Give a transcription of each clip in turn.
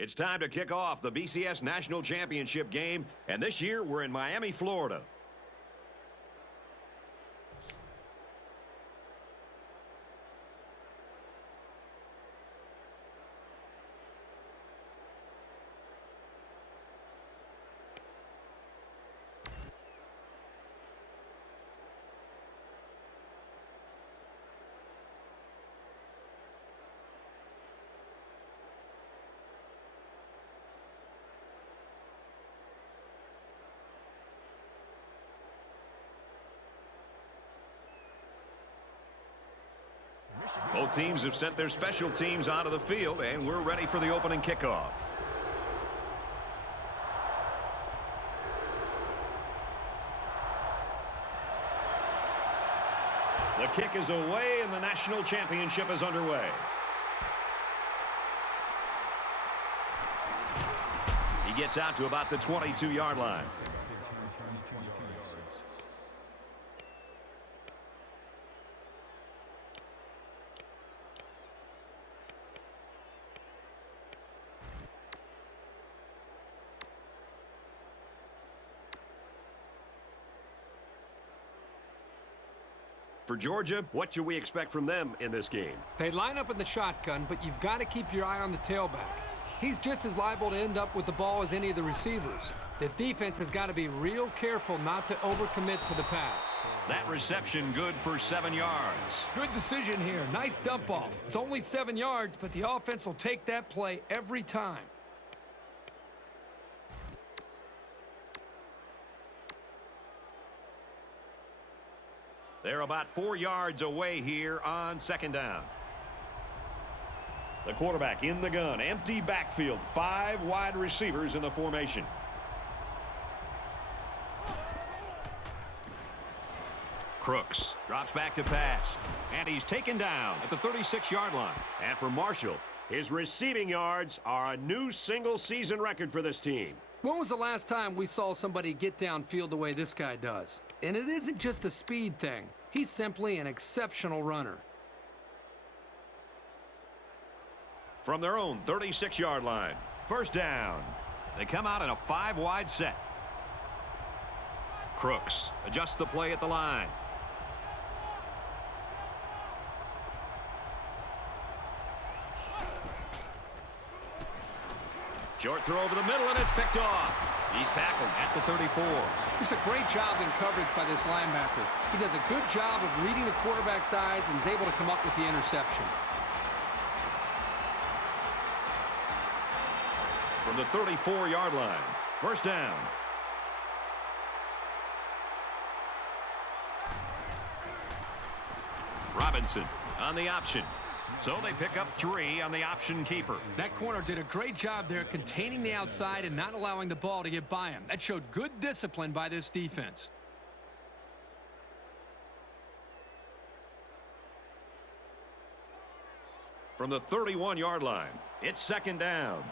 It's time to kick off the BCS National Championship game, and this year we're in Miami, Florida. Both teams have sent their special teams onto the field, and we're ready for the opening kickoff. The kick is away, and the national championship is underway. He gets out to about the 22-yard line. For Georgia, what should we expect from them in this game? They line up in the shotgun, but you've got to keep your eye on the tailback. He's just as liable to end up with the ball as any of the receivers. The defense has got to be real careful not to overcommit to the pass. That reception good for 7 yards. Good decision here. Nice dump off. It's only 7 yards, but the offense will take that play every time. They're about 4 yards away here on second down. The quarterback in the gun. Empty backfield. 5 wide receivers in the formation. Crooks drops back to pass. And he's taken down at the 36-yard line. And for Marshall, his receiving yards are a new single-season record for this team. When was the last time we saw somebody get downfield the way this guy does? And it isn't just a speed thing. He's simply an exceptional runner. From their own 36-yard line, first down. They come out in a 5-wide set. Crooks adjusts the play at the line. Short throw over the middle, and it's picked off. He's tackled at the 34. It's a great job in coverage by this linebacker. He does a good job of reading the quarterback's eyes and is able to come up with the interception. From the 34-yard line, first down. Robinson on the option. So they pick up 3 on the option keeper. That corner did a great job there containing the outside and not allowing the ball to get by him. That showed good discipline by this defense. From the 31-yard line, it's second down.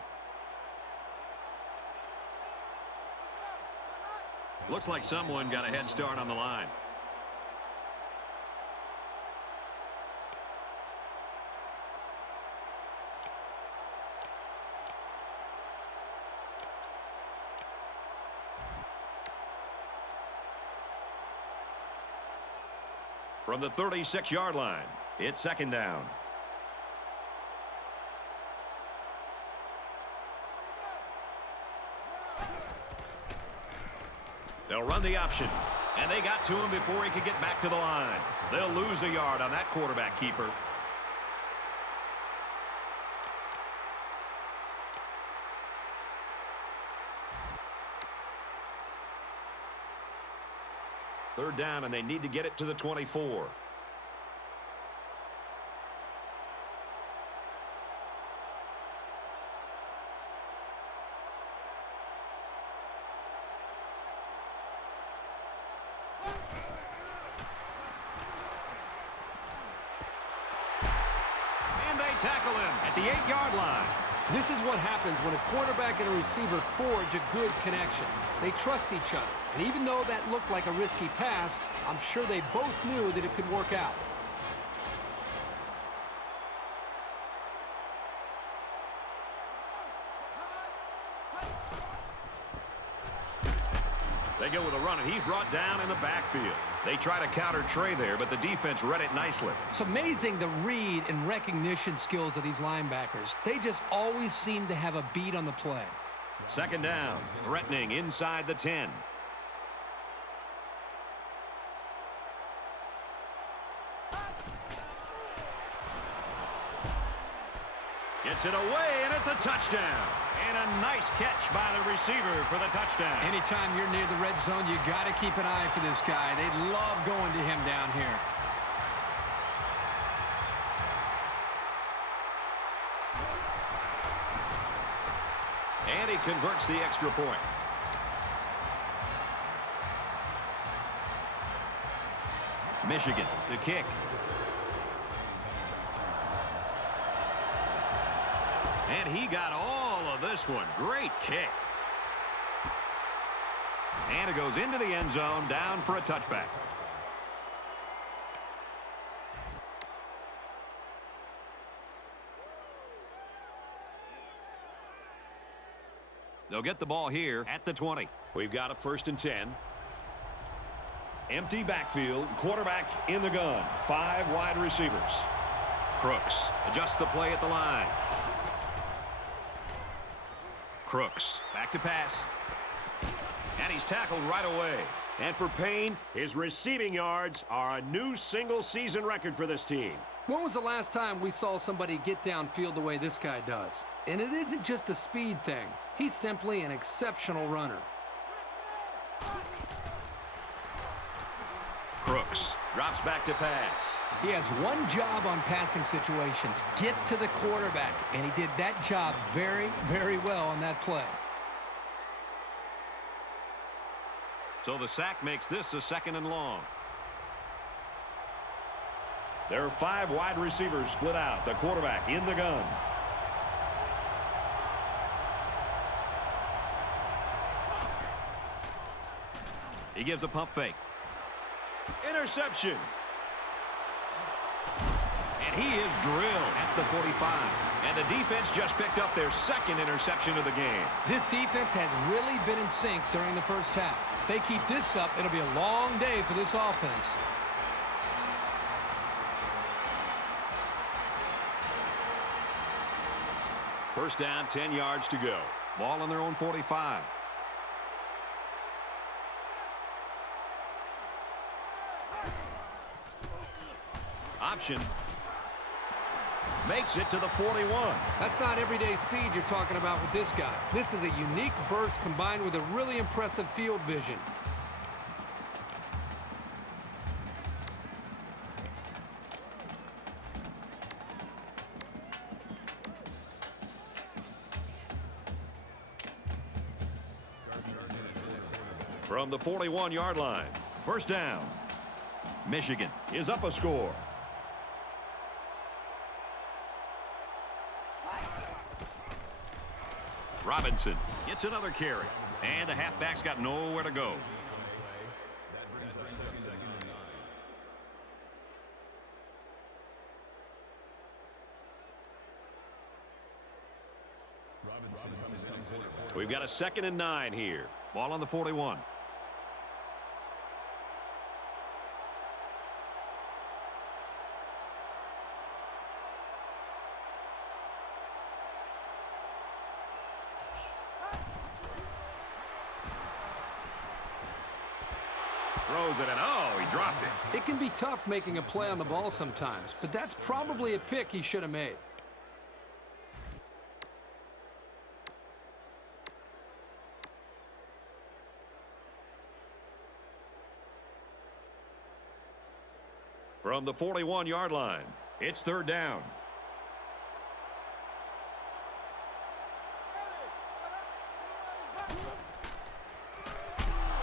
Looks like someone got a head start on the line. From the 36-yard line, it's second down. They'll run the option, and they got to him before he could get back to the line. They'll lose a yard on that quarterback keeper. Third down, and they need to get it to the 24. And they tackle him at the 8-yard line. This is what happens when a quarterback and a receiver forge a good connection. They trust each other, and even though that looked like a risky pass, I'm sure they both knew that it could work out. They go with a run, and he's brought down in the backfield. They try to counter Trey there, but the defense read it nicely. It's amazing the read and recognition skills of these linebackers. They just always seem to have a beat on the play. Second down, threatening inside the 10. Gets it away, and it's a touchdown. And a nice catch by the receiver for the touchdown. Anytime you're near the red zone, you got to keep an eye for this guy. They love going to him down here. And he converts the extra point. Michigan to kick. And he got all of this one. Great kick. And it goes into the end zone, down for a touchback. They'll get the ball here at the 20. We've got a 1st and 10. Empty backfield, quarterback in the gun. 5 wide receivers. Crooks adjusts the play at the line. Crooks back to pass. And he's tackled right away. And for Payne, his receiving yards are a new single-season record for this team. When was the last time we saw somebody get downfield the way this guy does? And it isn't just a speed thing. He's simply an exceptional runner. Crooks drops back to pass. He has one job on passing situations, get to the quarterback, and he did that job very, very well on that play. So the sack makes this a 2nd and long. There are 5 wide receivers split out. The quarterback in the gun. He gives a pump fake. Interception. And he is drilled at the 45. And the defense just picked up their 2nd interception of the game. This defense has really been in sync during the first half. If they keep this up, it'll be a long day for this offense. First down, 10 yards to go. Ball on their own 45. Option. Makes it to the 41. That's not everyday speed you're talking about with this guy. This is a unique burst combined with a really impressive field vision. From the 41-yard line, first down. Michigan is up a score. Robinson gets another carry. And the halfback's got nowhere to go. We've got a 2nd and 9 here. Ball on the 41. Throws it, and oh, he dropped it. It can be tough making a play on the ball sometimes, but that's probably a pick he should have made. From the 41-yard line, it's 3rd down.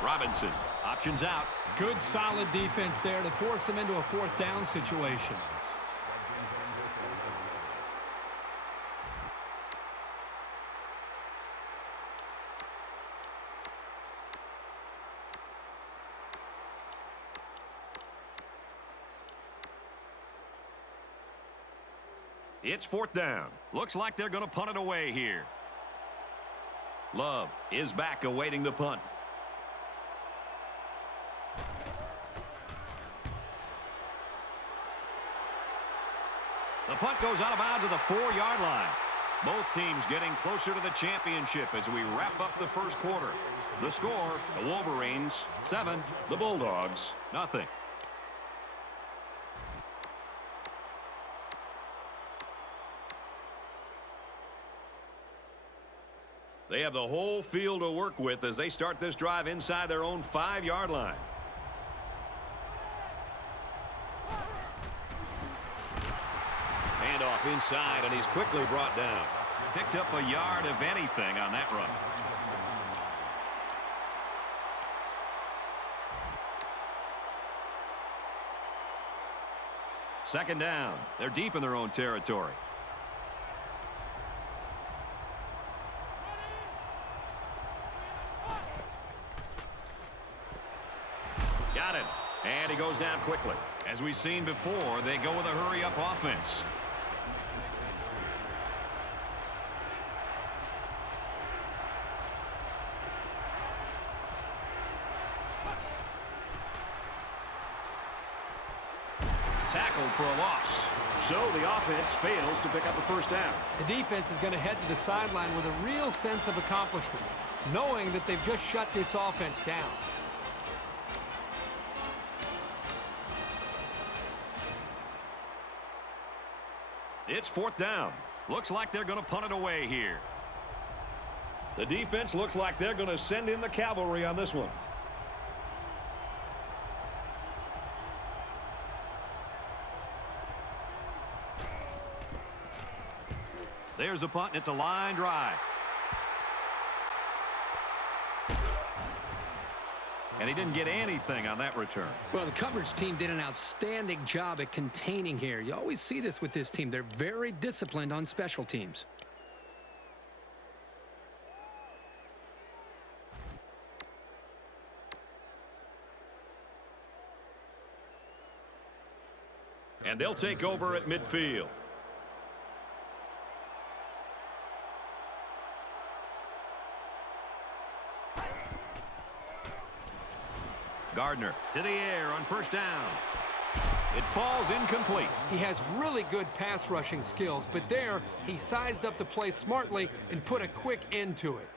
Robinson, options out. Good solid defense there to force him into a 4th down situation. It's 4th down. Looks like they're going to punt it away here. Love is back awaiting the punt. The punt goes out of bounds at the 4-yard line. Both teams getting closer to the championship as we wrap up the first quarter. The score, the Wolverines 7, the Bulldogs 0. They have the whole field to work with as they start this drive inside their own 5-yard line. Handoff inside, and he's quickly brought down. Picked up a yard of anything on that run. Second down. They're deep in their own territory. Got it. And he goes down quickly. As we've seen before, they go with a hurry-up offense. Tackled for a loss. So the offense fails to pick up a first down. The defense is going to head to the sideline with a real sense of accomplishment, knowing that they've just shut this offense down. It's fourth down. Looks like they're going to punt it away here. The defense looks like they're going to send in the cavalry on this one. There's a punt, and it's a line drive. And he didn't get anything on that return. Well, the coverage team did an outstanding job at containing here. You always see this with this team. They're very disciplined on special teams. And they'll take over at midfield. Gardner to the air on first down. It falls incomplete. He has really good pass rushing skills, but there he sized up the play smartly and put a quick end to it.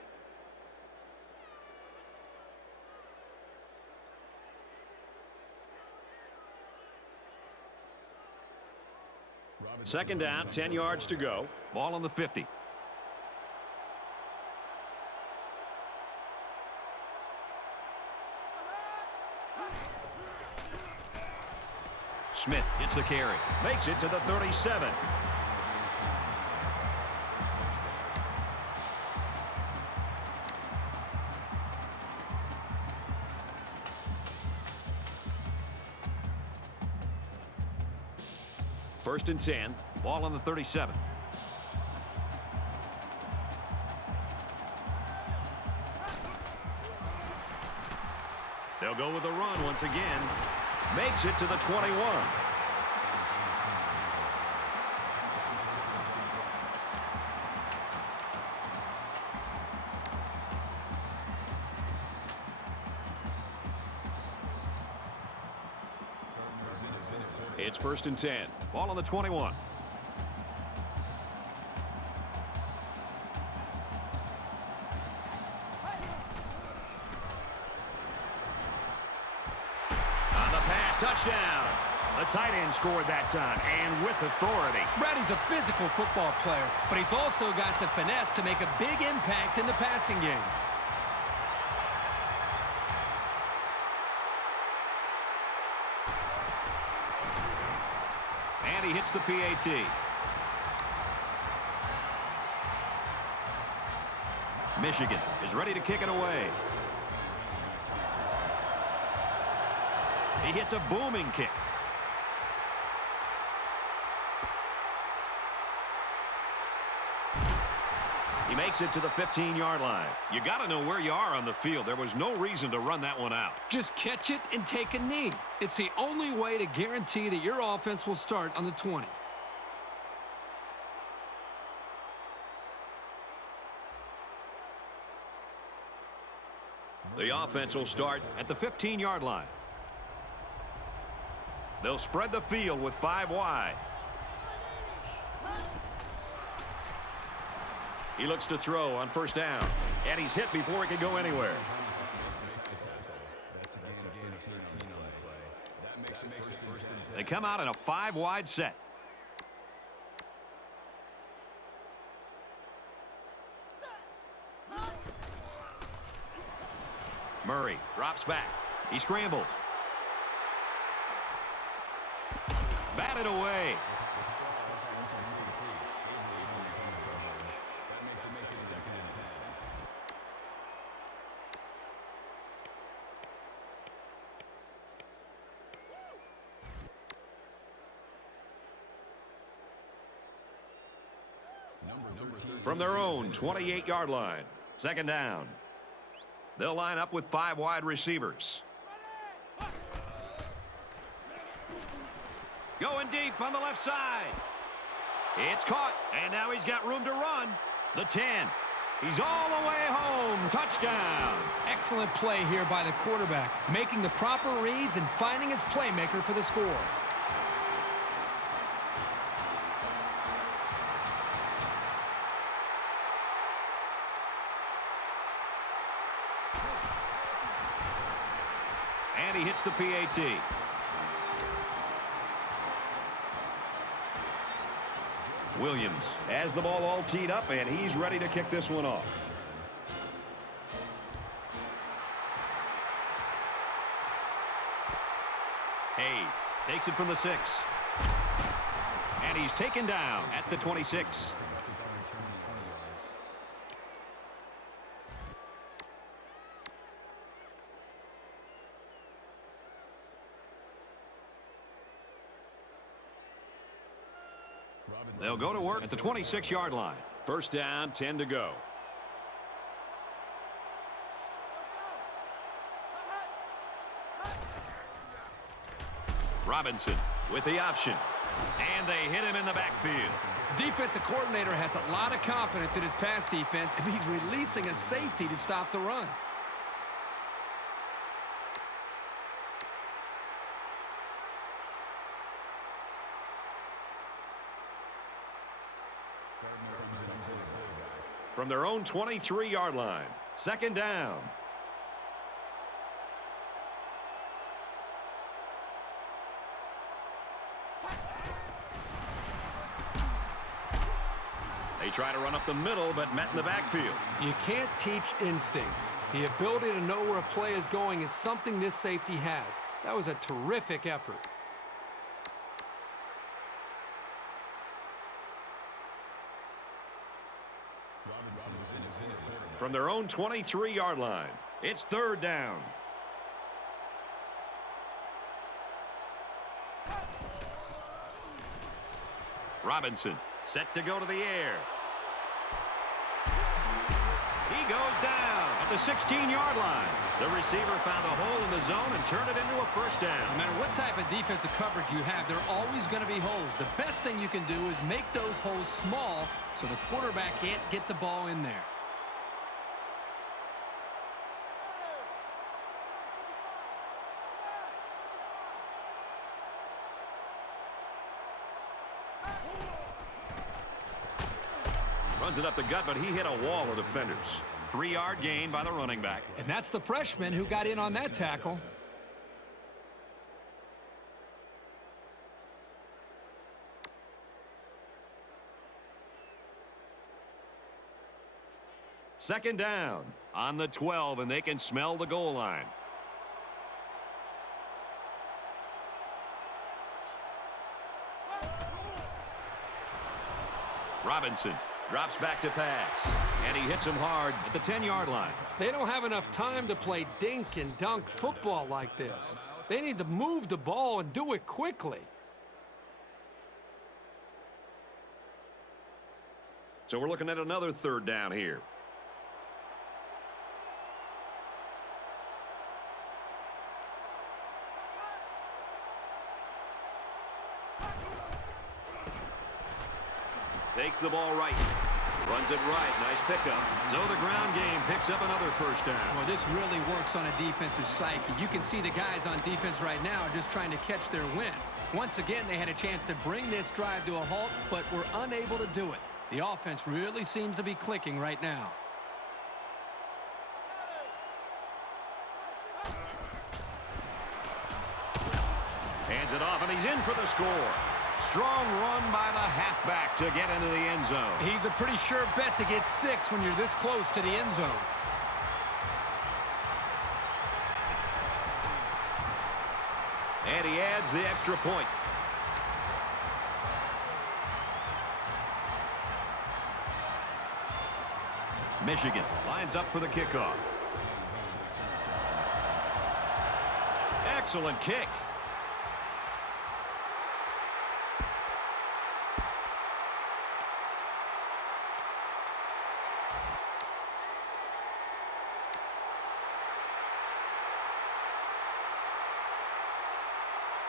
Second down, 10 yards to go. Ball on the 50. Smith gets the carry. Makes it to the 37. First and 10. Ball on the 37. They'll go with a run once again. Makes it to the 21. It's first and 10. Ball on the 21. Touchdown. The tight end scored that time, and with authority. Brady's a physical football player, but he's also got the finesse to make a big impact in the passing game. And he hits the PAT. Michigan is ready to kick it away. He hits a booming kick. He makes it to the 15-yard line. You got to know where you are on the field. There was no reason to run that one out. Just catch it and take a knee. It's the only way to guarantee that your offense will start on the 20. The offense will start at the 15-yard line. They'll spread the field with 5 wide. He looks to throw on first down. And he's hit before he can go anywhere. They come out in a 5-wide set. Murray drops back. He scrambles. Batted away. From their own 28-yard line. Second down. They'll line up with 5 wide receivers. Going deep on the left side. It's caught, and now he's got room to run. The 10. He's all the way home. Touchdown. Excellent play here by the quarterback, making the proper reads and finding his playmaker for the score. And he hits the PAT. Williams has the ball all teed up, and he's ready to kick this one off. Hayes takes it from the 6. And he's taken down at the 26. They'll go to work at the 26-yard line. First down, 10 to go. Robinson with the option. And they hit him in the backfield. Defensive coordinator has a lot of confidence in his pass defense if he's releasing a safety to stop the run. From their own 23-yard line. Second down. They try to run up the middle, but met in the backfield. You can't teach instinct. The ability to know where a play is going is something this safety has. That was a terrific effort. From their own 23-yard line. It's third down. Robinson set to go to the air. He goes down at the 16-yard line. The receiver found a hole in the zone and turned it into a first down. No matter what type of defensive coverage you have, there are always going to be holes. The best thing you can do is make those holes small so the quarterback can't get the ball in there. Runs it up the gut, but he hit a wall of defenders. 3-yard gain by the running back. And that's the freshman who got in on that tackle. Second down on the 12, and they can smell the goal line. Robinson drops back to pass, and he hits him hard at the 10-yard line. They don't have enough time to play dink and dunk football like this. They need to move the ball and do it quickly. So we're looking at another third down here. Takes the ball right. Runs it right. Nice pickup. So the ground game picks up another first down. Well, this really works on a defense's psyche. You can see the guys on defense right now are just trying to catch their wind. Once again, they had a chance to bring this drive to a halt, but were unable to do it. The offense really seems to be clicking right now. Hands it off, and he's in for the score. Strong run by the halfback to get into the end zone. He's a pretty sure bet to get 6 when you're this close to the end zone. And he adds the extra point. Michigan lines up for the kickoff. Excellent kick.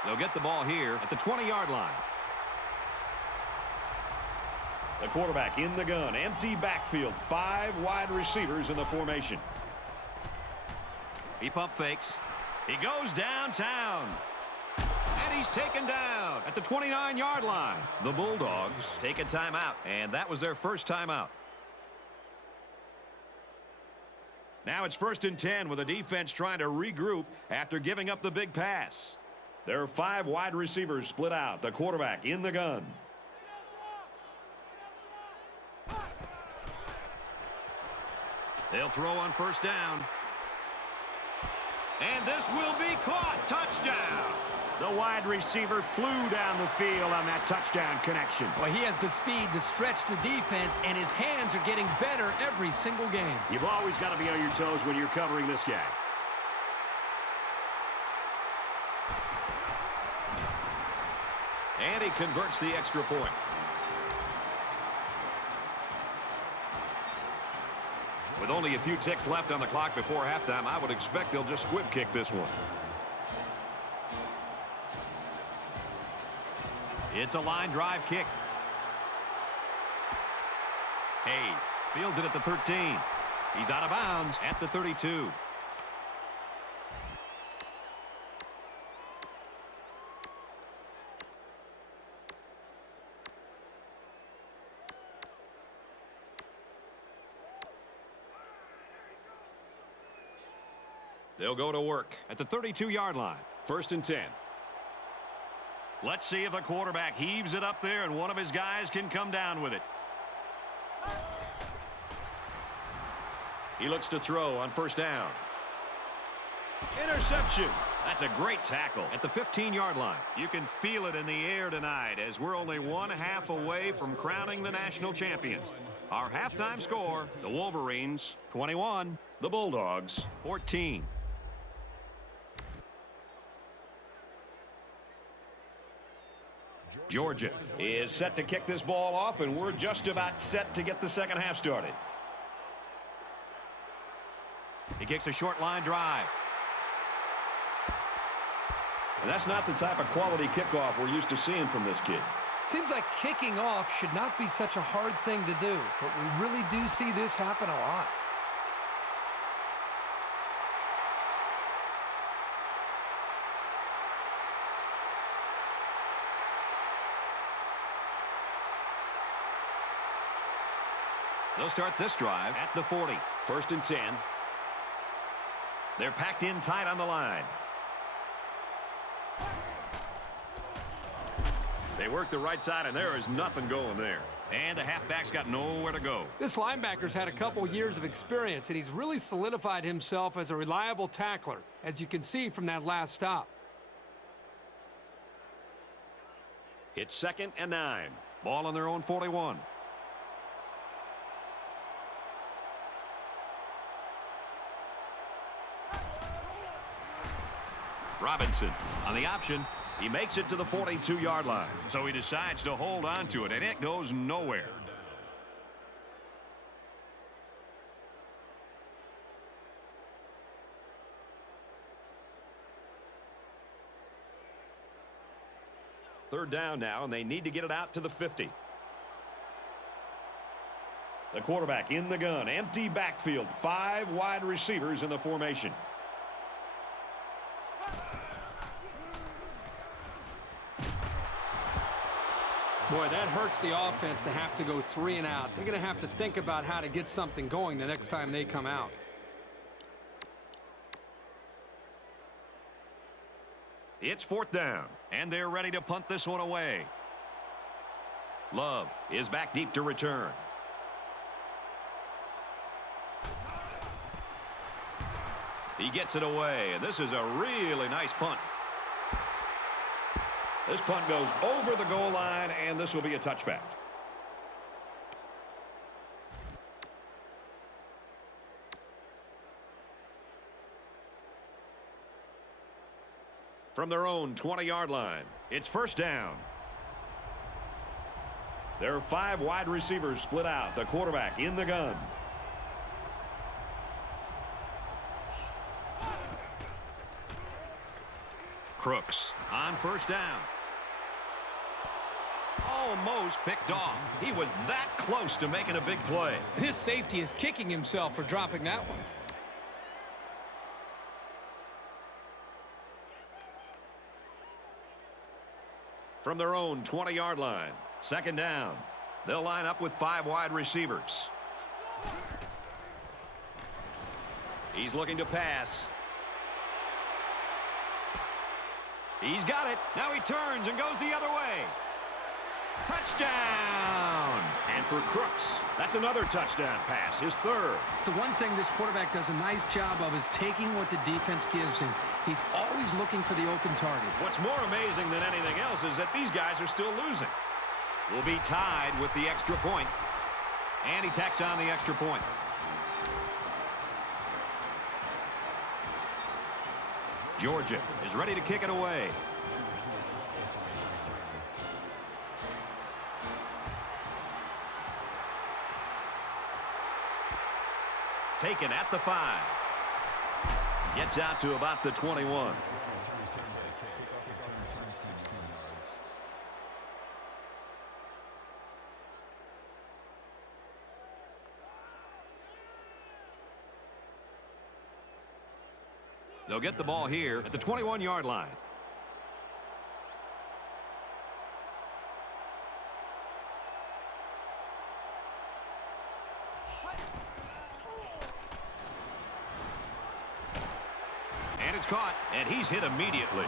They'll get the ball here at the 20-yard line. The quarterback in the gun. Empty backfield. 5 wide receivers in the formation. He pump fakes. He goes downtown. And he's taken down at the 29-yard line. The Bulldogs take a timeout, and that was their first timeout. Now it's 1st and 10 with the defense trying to regroup after giving up the big pass. There are 5 wide receivers split out. The quarterback in the gun. They'll throw on 1st down. And this will be caught. Touchdown. The wide receiver flew down the field on that touchdown connection. Well, he has the speed to stretch the defense, and his hands are getting better every single game. You've always got to be on your toes when you're covering this guy. And he converts the extra point. With only a few ticks left on the clock before halftime, I would expect they'll just squib kick this one. It's a line drive kick. Hayes fields it at the 13. He's out of bounds at the 32. They'll go to work at the 32-yard line. 1st and 10. Let's see if the quarterback heaves it up there and one of his guys can come down with it. He looks to throw on 1st down. Interception. That's a great tackle at the 15-yard line. You can feel it in the air tonight as we're only 1/2 away from crowning the national champions. Our halftime score, the Wolverines 21, the Bulldogs 14. Georgia is set to kick this ball off, and we're just about set to get the second half started. He kicks a short line drive. And that's not the type of quality kickoff we're used to seeing from this kid. Seems like kicking off should not be such a hard thing to do, but we really do see this happen a lot. They'll start this drive at the 40. 1st and 10. They're packed in tight on the line. They work the right side, and there is nothing going there. And the halfback's got nowhere to go. This linebacker's had a couple years of experience, and he's really solidified himself as a reliable tackler, as you can see from that last stop. It's 2nd and 9. Ball on their own 41. Robinson on the option. He makes it to the 42-yard line. So he decides to hold on to it, and it goes nowhere. Third down now, and they need to get it out to the 50. The quarterback in the gun. Empty backfield. 5 wide receivers in the formation. Boy, that hurts the offense to have to go 3 and out. They're going to have to think about how to get something going the next time they come out. It's 4th down, and they're ready to punt this one away. Love is back deep to return. He gets it away, and this is a really nice punt. This punt goes over the goal line, and this will be a touchback. From their own 20-yard line, it's 1st down. There are 5 wide receivers split out. The quarterback in the gun. Crooks on 1st down. Almost picked off. He was that close to making a big play. This safety is kicking himself for dropping that one. From their own 20-yard line, 2nd down. They'll line up with 5 wide receivers. He's looking to pass. He's got it. Now he turns and goes the other way. Touchdown! And for Crooks, that's another touchdown pass, his 3rd. The one thing this quarterback does a nice job of is taking what the defense gives him. He's always looking for the open target. What's more amazing than anything else is that these guys are still losing. We'll be tied with the extra point. And he tacks on the extra point. Georgia is ready to kick it away. Taken at the 5. Gets out to about the 21. They'll get the ball here at the 21-yard line. And it's caught, and he's hit immediately.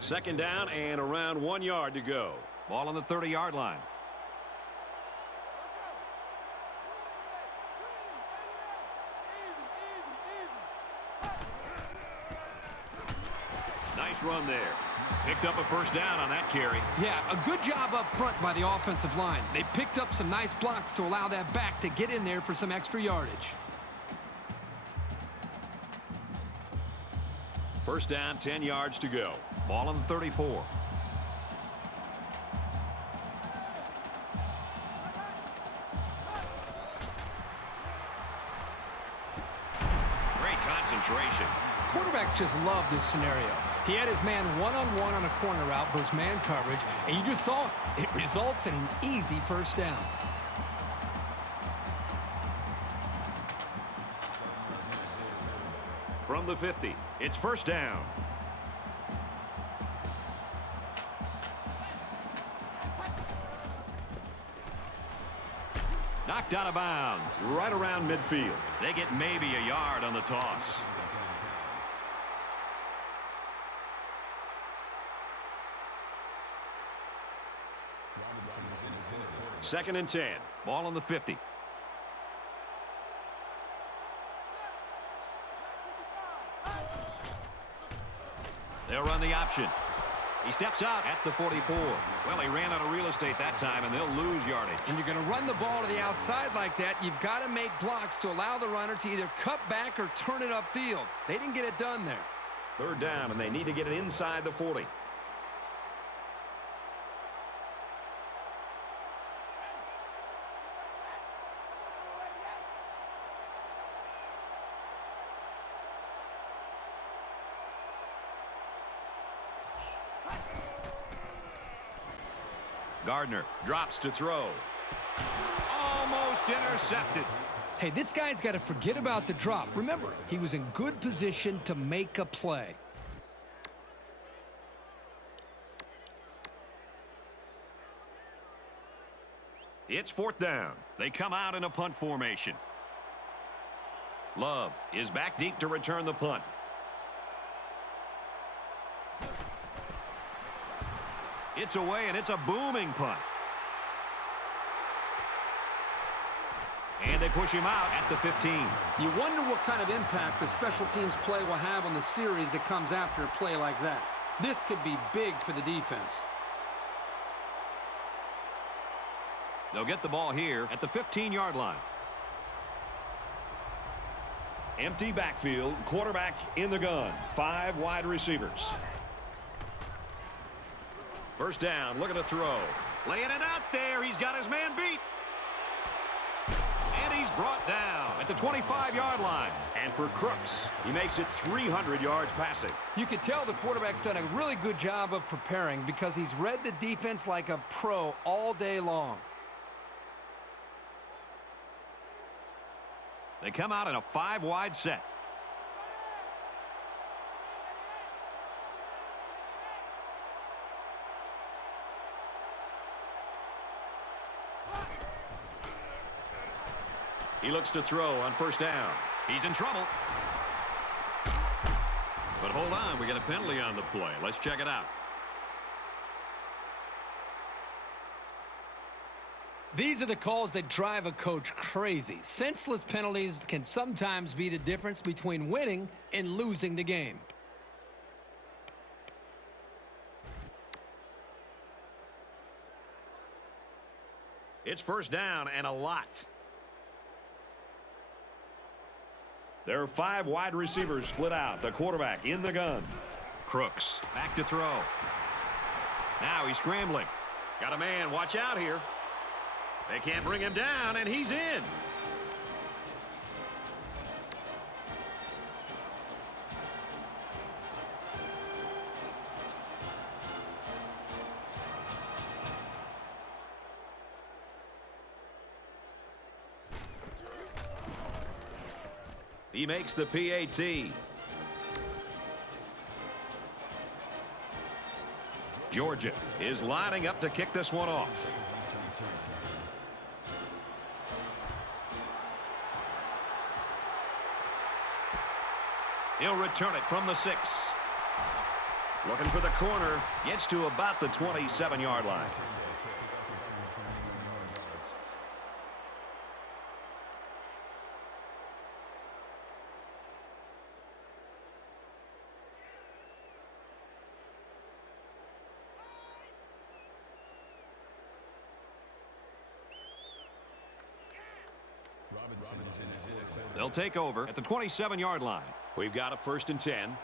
Second down and around 1 yard to go. Ball on the 30-yard line. Nice run there. Picked up a 1st down on that carry. Yeah, a good job up front by the offensive line. They picked up some nice blocks to allow that back to get in there for some extra yardage. 1st down, 10 yards to go. Ball on the 34. Great concentration. Quarterbacks just love this scenario. He had his man one-on-one on a corner route versus man coverage, and you just saw it. It results in an easy 1st down. From the 50, it's 1st down. Knocked out of bounds, right around midfield. They get maybe a yard on the toss. Second and 10. Ball on the 50. They'll run the option. He steps out at the 44. Well, he ran out of real estate that time, and they'll lose yardage. When you're going to run the ball to the outside like that, you've got to make blocks to allow the runner to either cut back or turn it upfield. They didn't get it done there. 3rd down, and they need to get it inside the 40. Gardner drops to throw. Almost intercepted. Hey, this guy's got to forget about the drop. Remember, he was in good position to make a play. It's 4th down. They come out in a punt formation. Love is back deep to return the punt. It's away, and it's a booming punt. And they push him out at the 15. You wonder what kind of impact the special teams play will have on the series that comes after a play like that. This could be big for the defense. They'll get the ball here at the 15-yard line. Empty backfield, quarterback in the gun. 5 wide receivers. First down, looking to throw. Laying it out there. He's got his man beat. And he's brought down at the 25-yard line. And for Crooks, he makes it 300 yards passing. You could tell the quarterback's done a really good job of preparing because he's read the defense like a pro all day long. They come out in a 5-wide set. He looks to throw on first down. He's in trouble. But hold on, we got a penalty on the play. Let's check it out. These are the calls that drive a coach crazy. Senseless penalties can sometimes be the difference between winning and losing the game. It's first down and a lot. There are 5 wide receivers split out. The quarterback in the gun. Crooks back to throw. Now he's scrambling. Got a man. Watch out here. They can't bring him down, and he's in. He makes the PAT. Georgia is lining up to kick this one off. He'll return it from the 6. Looking for the corner. Gets to about the 27-yard line. They'll take over at the 27-yard line. We've got a 1st and 10.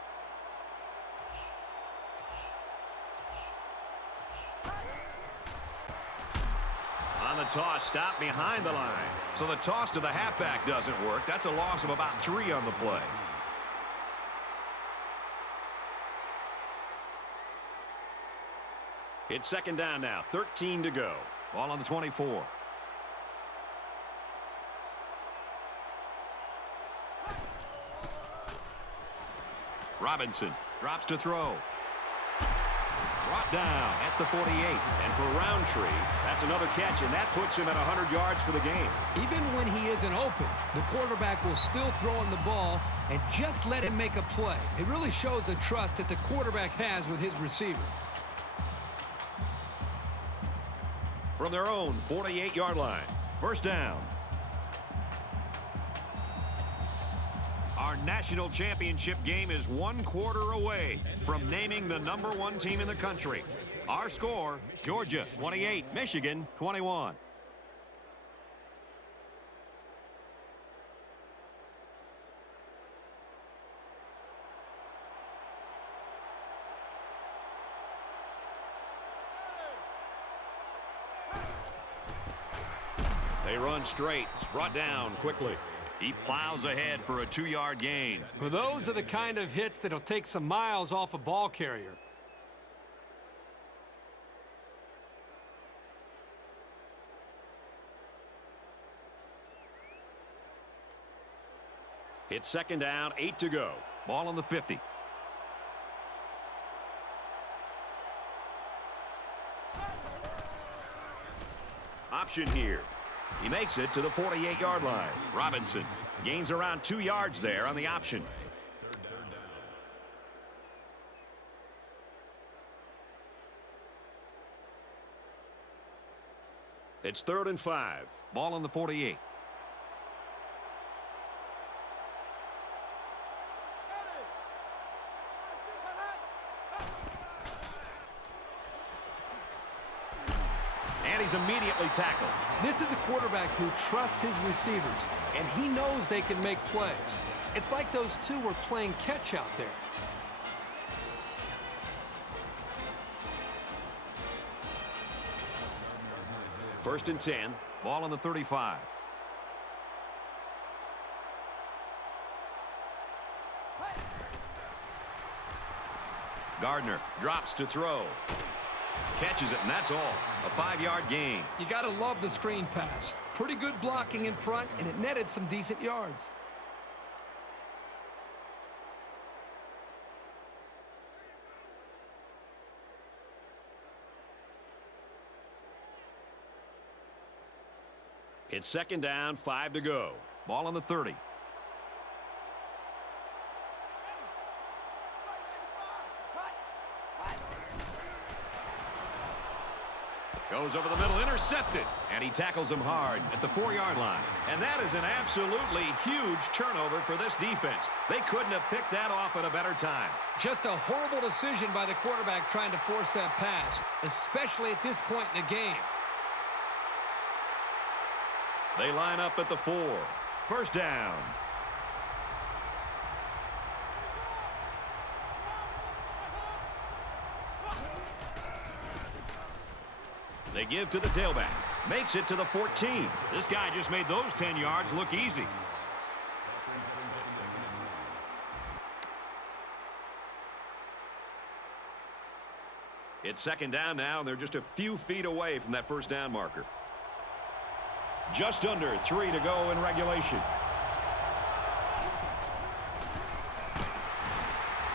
On the toss, stop behind the line. So the toss to the halfback doesn't work. That's a loss of about 3 on the play. It's 2nd down now, 13 to go. Ball on the 24. Robinson drops to throw. Brought down at the 48. And for Roundtree, that's another catch, and that puts him at 100 yards for the game. Even when he isn't open, the quarterback will still throw him the ball and just let him make a play. It really shows the trust that the quarterback has with his receiver. From their own 48-yard line, first down. Our national championship game is 1 quarter away from naming the #1 team in the country. Our score, Georgia 28, Michigan 21. They run straight, brought down quickly. He plows ahead for a 2-yard gain. Well, those are the kind of hits that'll take some miles off a ball carrier. It's second down, 8 to go. Ball on the 50. Option here. He makes it to the 48-yard line. Robinson gains around 2 yards there on the option. It's 3rd and 5. Ball on the 48. And he's immediately tackled. This is a quarterback who trusts his receivers, and he knows they can make plays. It's like those two were playing catch out there. First and 10. Ball on the 35. Gardner drops to throw. Catches it, and that's all. A 5-yard gain. You got to love the screen pass. Pretty good blocking in front, and it netted some decent yards. It's second down, 5 to go. Ball on the 30. Goes over the middle, intercepted, and he tackles him hard at the 4-yard line. And that is an absolutely huge turnover for this defense. They couldn't have picked that off at a better time. Just a horrible decision by the quarterback trying to force that pass, especially at this point in the game. They line up at the 4. First down. They give to the tailback. Makes it to the 14. This guy just made those 10 yards look easy. It's second down now, and they're just a few feet away from that first down marker. Just under 3 to go in regulation.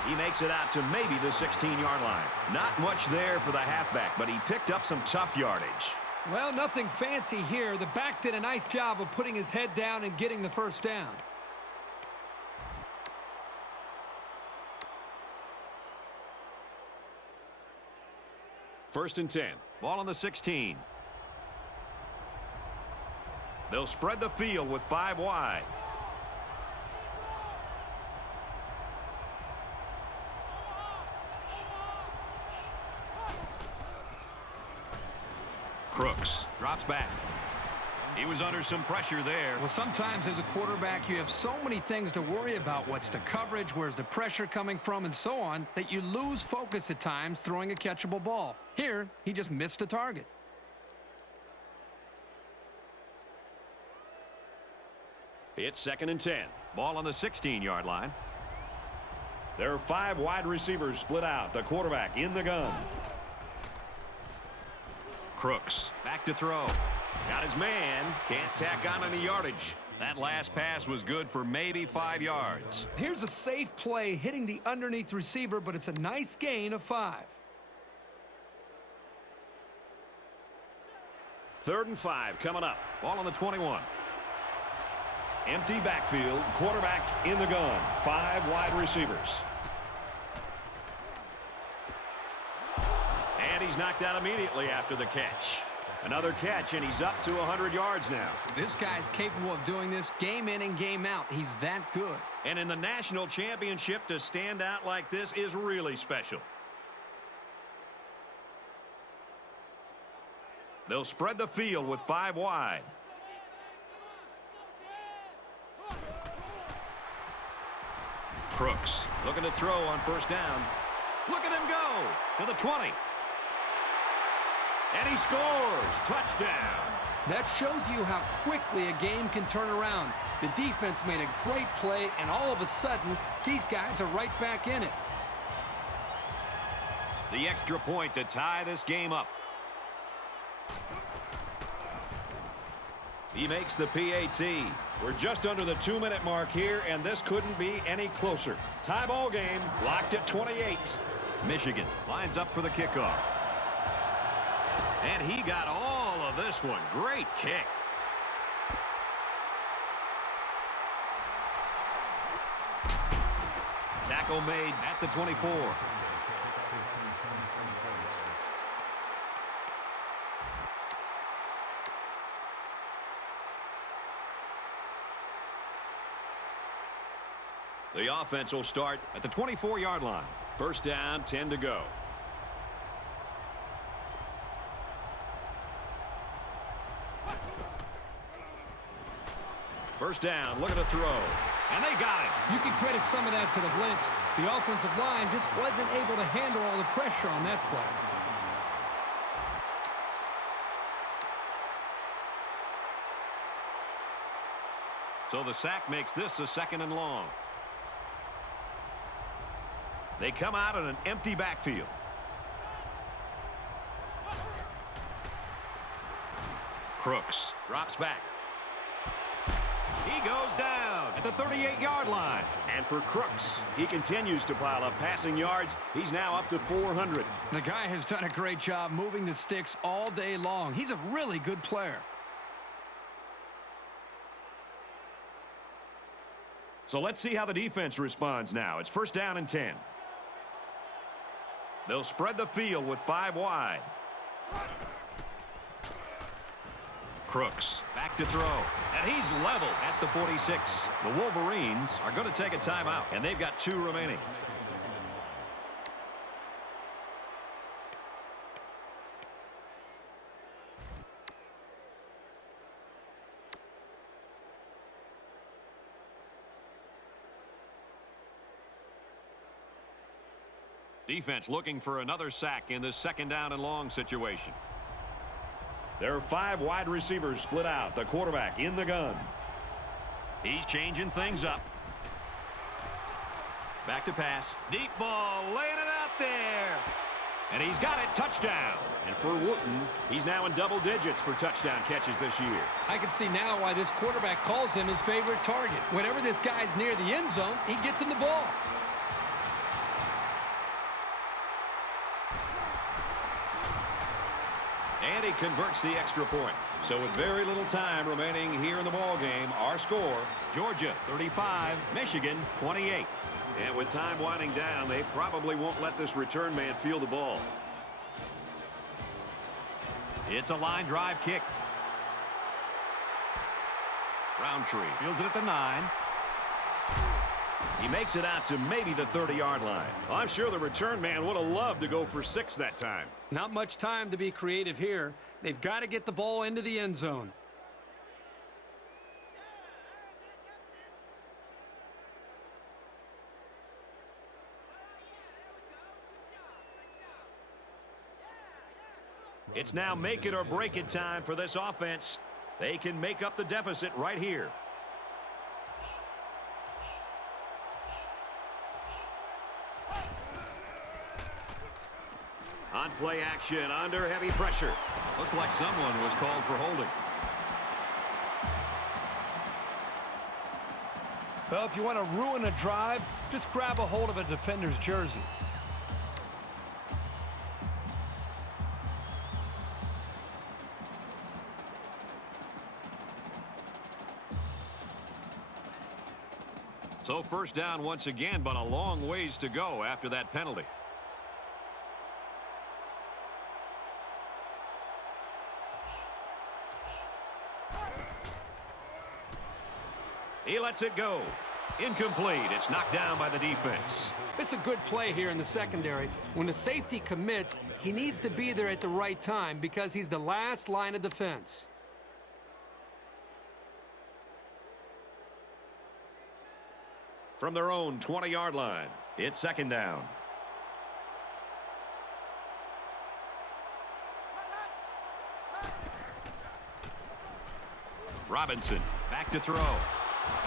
He makes it out to maybe the 16-yard line. Not much there for the halfback, but he picked up some tough yardage. Well, nothing fancy here. The back did a nice job of putting his head down and getting the first down. First and 10. Ball on the 16. They'll spread the field with 5 wide. Crooks drops back. He was under some pressure there. Well, sometimes as a quarterback, you have so many things to worry about. What's the coverage? Where's the pressure coming from? And so on, that you lose focus at times throwing a catchable ball. Here, he just missed the target. It's second and 10. Ball on the 16-yard line. There are 5 wide receivers split out. The quarterback in the gun. Crooks back to throw. Got his man. Can't tack on any yardage. That last pass was good for maybe 5 yards. Here's a safe play hitting the underneath receiver, but it's a nice gain of 5. Third and 5 coming up. Ball on the 21. Empty backfield. Quarterback in the gun. 5 wide receivers. And he's knocked out immediately after the catch. Another catch, and he's up to 100 yards now. This guy's capable of doing this game in and game out. He's that good. And in the national championship, to stand out like this is really special. They'll spread the field with 5 wide. Crooks looking to throw on first down. Look at him go to the 20. And he scores. Touchdown. That shows you how quickly a game can turn around. The defense made a great play, and all of a sudden, these guys are right back in it. The extra point to tie this game up. He makes the PAT. We're just under the 2-minute mark here, and this couldn't be any closer. Tie ball game, locked at 28. Michigan lines up for the kickoff. And he got all of this one. Great kick. Tackle made at the 24. The offense will start at the 24-yard line. First down, 10 to go. First down, look at the throw. And they got it. You can credit some of that to the blitz. The offensive line just wasn't able to handle all the pressure on that play. So the sack makes this a 2nd and long. They come out in an empty backfield. Crooks drops back. He goes down at the 38-yard line. And for Crooks, he continues to pile up passing yards. He's now up to 400. The guy has done a great job moving the sticks all day long. He's a really good player. So let's see how the defense responds now. It's first down and 10. They'll spread the field with 5 wide. Crooks back to throw. And he's level at the 46. The Wolverines are going to take a timeout, and they've got 2 remaining. Defense looking for another sack in this 2nd down and long situation. There are 5 wide receivers split out. The quarterback in the gun. He's changing things up. Back to pass. Deep ball, laying it out there. And he's got it. Touchdown. And for Wooten, he's now in double digits for touchdown catches this year. I can see now why this quarterback calls him his favorite target. Whenever this guy's near the end zone, he gets him the ball. And he converts the extra point. So with very little time remaining here in the ball game, our score, Georgia 35, Michigan 28. And with time winding down, they probably won't let this return man feel the ball. It's a line drive kick. Roundtree fields it at the 9. He makes it out to maybe the 30-yard line. Well, I'm sure the return man would have loved to go for 6 that time. Not much time to be creative here. They've got to get the ball into the end zone. It's now make it or break it time for this offense. They can make up the deficit right here. On play action, under heavy pressure. Looks like someone was called for holding. Well, if you want to ruin a drive, just grab a hold of a defender's jersey. So first down once again, but a long ways to go after that penalty. He lets it go. Incomplete. It's knocked down by the defense. It's a good play here in the secondary. When the safety commits, he needs to be there at the right time because he's the last line of defense. From their own 20-yard line, it's second down. Robinson back to throw.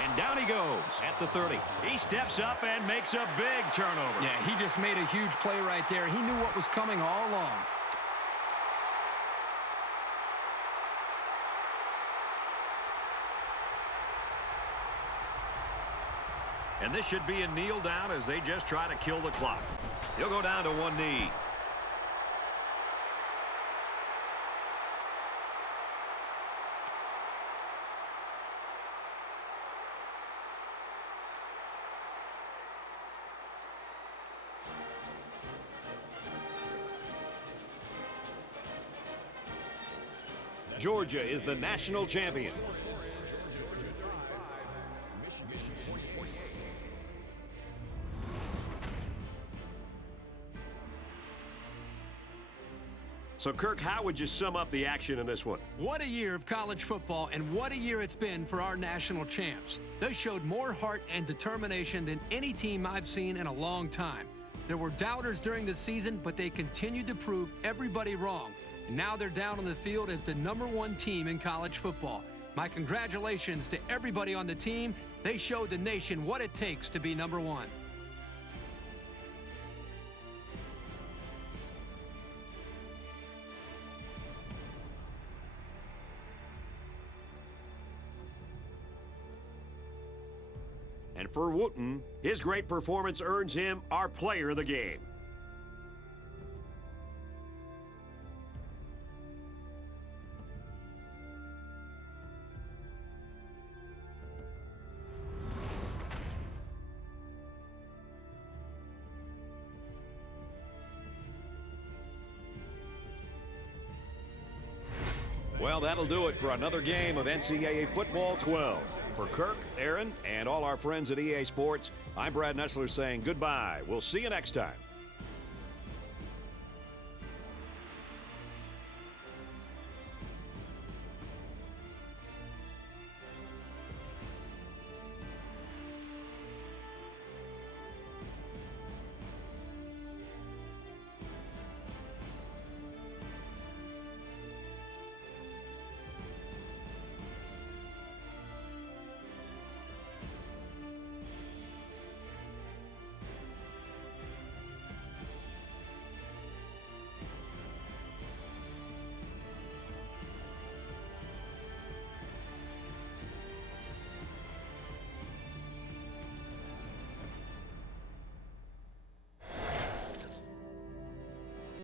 And down he goes at the 30. He steps up and makes a big turnover. Yeah, he just made a huge play right there. He knew what was coming all along. And this should be a kneel down as they just try to kill the clock. He'll go down to one knee. Georgia is the national champion. So, Kirk, how would you sum up the action in this one? What a year of college football, and what a year it's been for our national champs. They showed more heart and determination than any team I've seen in a long time. There were doubters during the season, but they continued to prove everybody wrong. And now they're down on the field as the #1 team in college football. My congratulations to everybody on the team. They showed the nation what it takes to be #1. And for Wooten, his great performance earns him our player of the game. Well, that'll do it for another game of NCAA Football 12. For Kirk, Aaron, and all our friends at EA Sports, I'm Brad Nessler saying goodbye. We'll see you next time.